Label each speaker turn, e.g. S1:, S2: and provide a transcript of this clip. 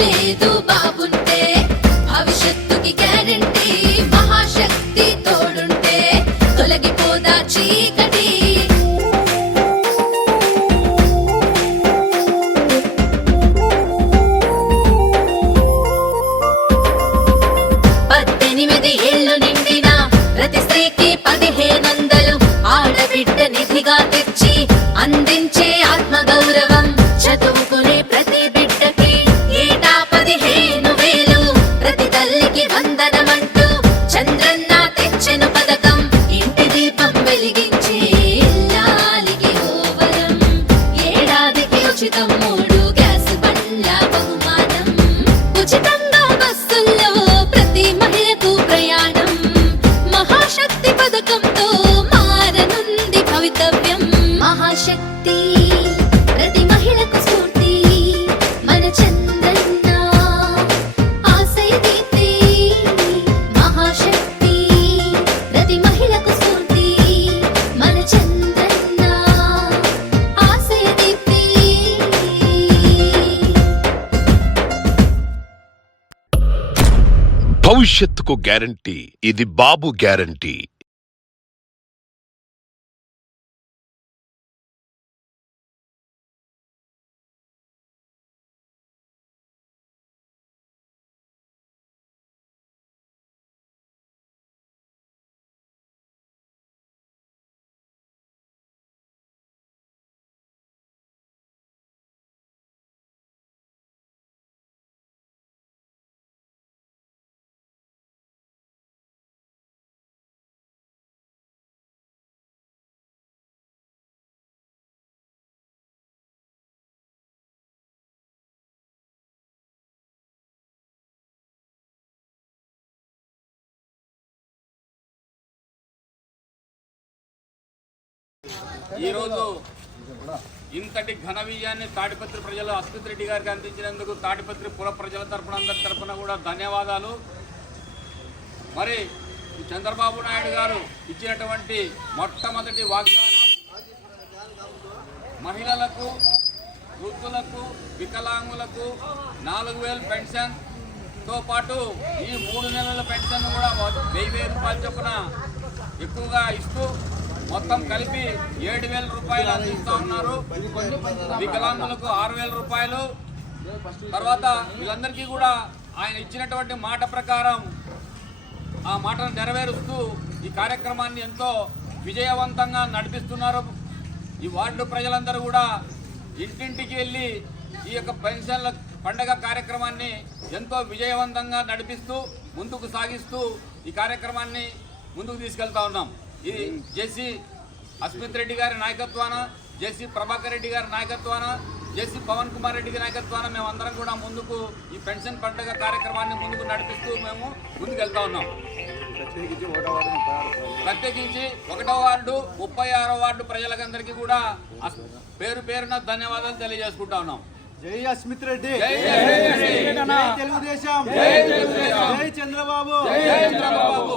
S1: లేదు బాబుంటే. భవిష్యత్తుకి గ్యారంటీ మహాశక్తి తోడుంటే. తొలగిపోదా చీకటి
S2: భవిష్యత్తుకు గ్యారంటీ. ఇది బాబు గ్యారంటీ.
S3: ఈరోజు ఇంతటి ఘన విజయాన్ని తాడిపత్రి ప్రజలు అస్మిత్ రెడ్డి గారికి అందించినందుకు తాడిపత్రి పుర ప్రజల తరపున అందరి తరఫున కూడా ధన్యవాదాలు. మరి చంద్రబాబు నాయుడు గారు ఇచ్చినటువంటి మొట్టమొదటి వాగ్దానం మహిళలకు వృద్ధులకు వికలాంగులకు నాలుగు వేలు పెన్షన్తో పాటు ఈ మూడు నెలల పెన్షన్ కూడా వెయ్యి వెయ్యి రూపాయల చొప్పున ఎక్కువగా ఇస్తూ మొత్తం కలిపి ఏడు వేల రూపాయలు అందిస్తూ ఉన్నారు. వికలాంగులకు ఆరు వేల రూపాయలు. తర్వాత వీళ్ళందరికీ కూడా ఆయన ఇచ్చినటువంటి మాట ప్రకారం ఆ మాటను నెరవేరుస్తూ ఈ కార్యక్రమాన్ని ఎంతో విజయవంతంగా నడిపిస్తున్నారు. ఈ వార్డు ప్రజలందరూ కూడా ఇంటింటికి వెళ్ళి ఈ యొక్క పెన్షన్ల పండగ కార్యక్రమాన్ని ఎంతో విజయవంతంగా నడిపిస్తూ ముందుకు సాగిస్తూ ఈ కార్యక్రమాన్ని ముందుకు తీసుకెళ్తా ఉన్నాం. ఇది జేసీ అస్మిత్ రెడ్డి గారి నాయకత్వాన జేసీ ప్రభాకర్ రెడ్డి గారి నాయకత్వాన జేసీ పవన్ కుమార్ రెడ్డి గారి నాయకత్వాన మేము అందరం కూడా ముందుకు ఈ పెన్షన్ పండుగ కార్యక్రమాన్ని ముందుకు నడిపిస్తూ మేము ముందుకు వెళ్తా ఉన్నాం ప్రత్యేకించి ఒకటో వార్డు ముప్పై ఆరో వార్డు ప్రజలకందరికీ కూడా పేరు పేరున ధన్యవాదాలు తెలియజేసుకుంటా ఉన్నాం
S4: జై అస్మిత్ రెడ్డి తెలుగుదేశం
S3: జై తెలుగుదేశం.
S4: జై చంద్రబాబు
S3: జై చంద్రబాబు